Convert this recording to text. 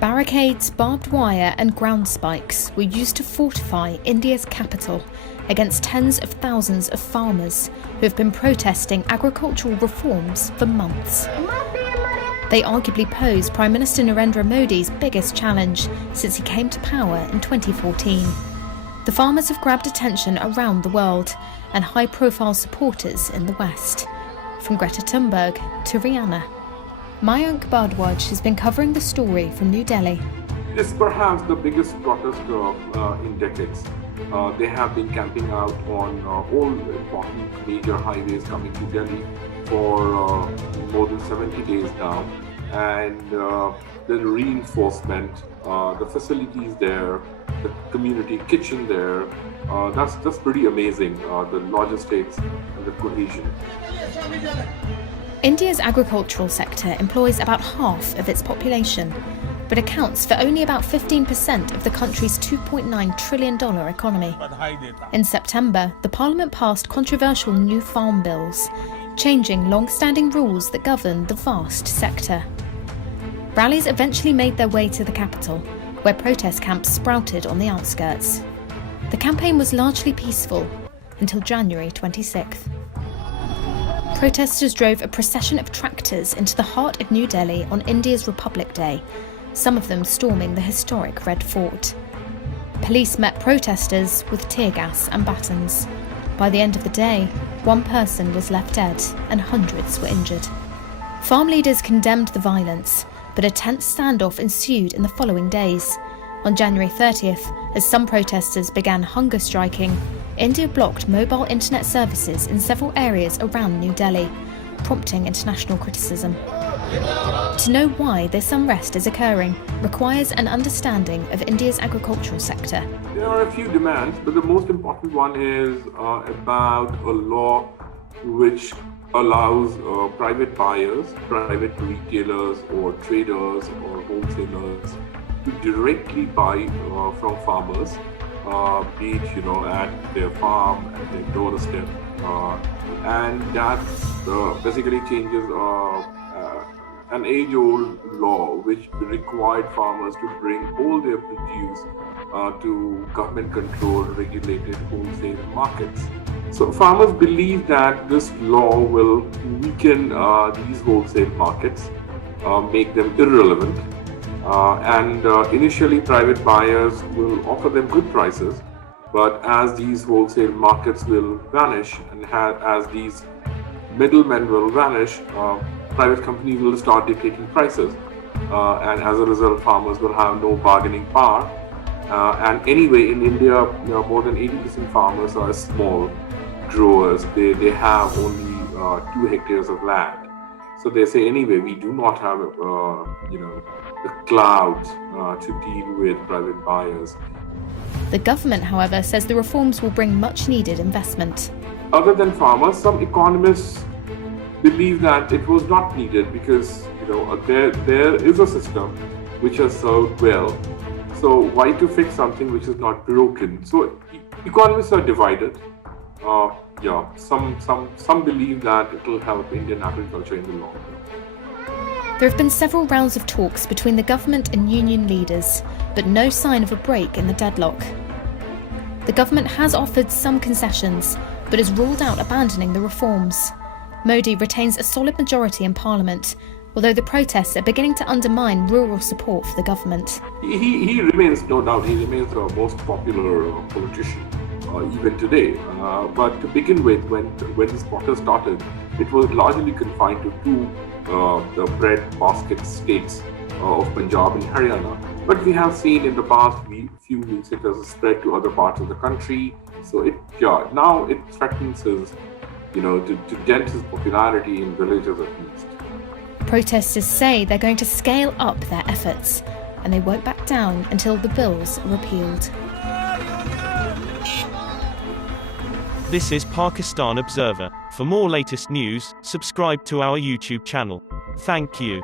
Barricades, barbed wire and ground spikes were used to fortify India's capital against tens of thousands of farmers who have been protesting agricultural reforms for months. They arguably pose Prime Minister Narendra Modi's biggest challenge since he came to power in 2014. The farmers have grabbed attention around the world and high-profile supporters in the West, from Greta Thunberg to Rihanna. Mayank Bhardwaj has been covering the story from New Delhi. It's perhaps the biggest protest in decades. They have been camping out on all important major highways coming to Delhi for more than 70 days now. And the reinforcement, the facilities there, the community kitchen there, that's pretty amazing, the logistics and the cohesion. India's agricultural sector employs about half of its population, but accounts for only about 15% of the country's $2.9 trillion economy. In September, the Parliament passed controversial new farm bills, changing long-standing rules that govern the vast sector. Rallies eventually made their way to the capital, where protest camps sprouted on the outskirts. The campaign was largely peaceful until January 26th. Protesters drove a procession of tractors into the heart of New Delhi on India's Republic Day, some of them storming the historic Red Fort. Police met protesters with tear gas and batons. By the end of the day, one person was left dead and hundreds were injured. Farm leaders condemned the violence, but a tense standoff ensued in the following days. On January 30th, as some protesters began hunger striking, India blocked mobile internet services in several areas around New Delhi, prompting international criticism. To know why this unrest is occurring requires an understanding of India's agricultural sector. There are a few demands, but the most important one is about a law which allows private buyers, private retailers or traders or wholesalers to directly buy from farmers, be it at their farm, at their doorstep, and that basically changes an age-old law which required farmers to bring all their produce to government-controlled, regulated wholesale markets. So farmers believe that this law will weaken these wholesale markets, make them irrelevant, and initially private buyers will offer them good prices, but as these wholesale markets will vanish and as these middlemen will vanish, private companies will start dictating prices, and as a result farmers will have no bargaining power. And anyway, in India, more than 80% farmers are small growers. They have only 2 hectares of land. So they say, anyway, we do not have, the clout to deal with private buyers. The government, however, says the reforms will bring much-needed investment. Other than farmers, some economists believe that it was not needed because, there is a system which has served well. So why to fix something which is not broken? So economists are divided. Some believe that it will help Indian agriculture in the long run. There have been several rounds of talks between the government and union leaders, but no sign of a break in the deadlock. The government has offered some concessions, but has ruled out abandoning the reforms. Modi retains a solid majority in Parliament, although the protests are beginning to undermine rural support for the government. He remains, no doubt, he remains the most popular politician. Even today. But to begin with, when this protest started, it was largely confined to 2 the bread basket states of Punjab and Haryana. But we have seen in the past few weeks it has spread to other parts of the country. So now it threatens his, to dent his popularity in villages at least. Protesters say they're going to scale up their efforts, and they won't back down until the bills are repealed. This is Pakistan Observer. For more latest news, subscribe to our YouTube channel. Thank you.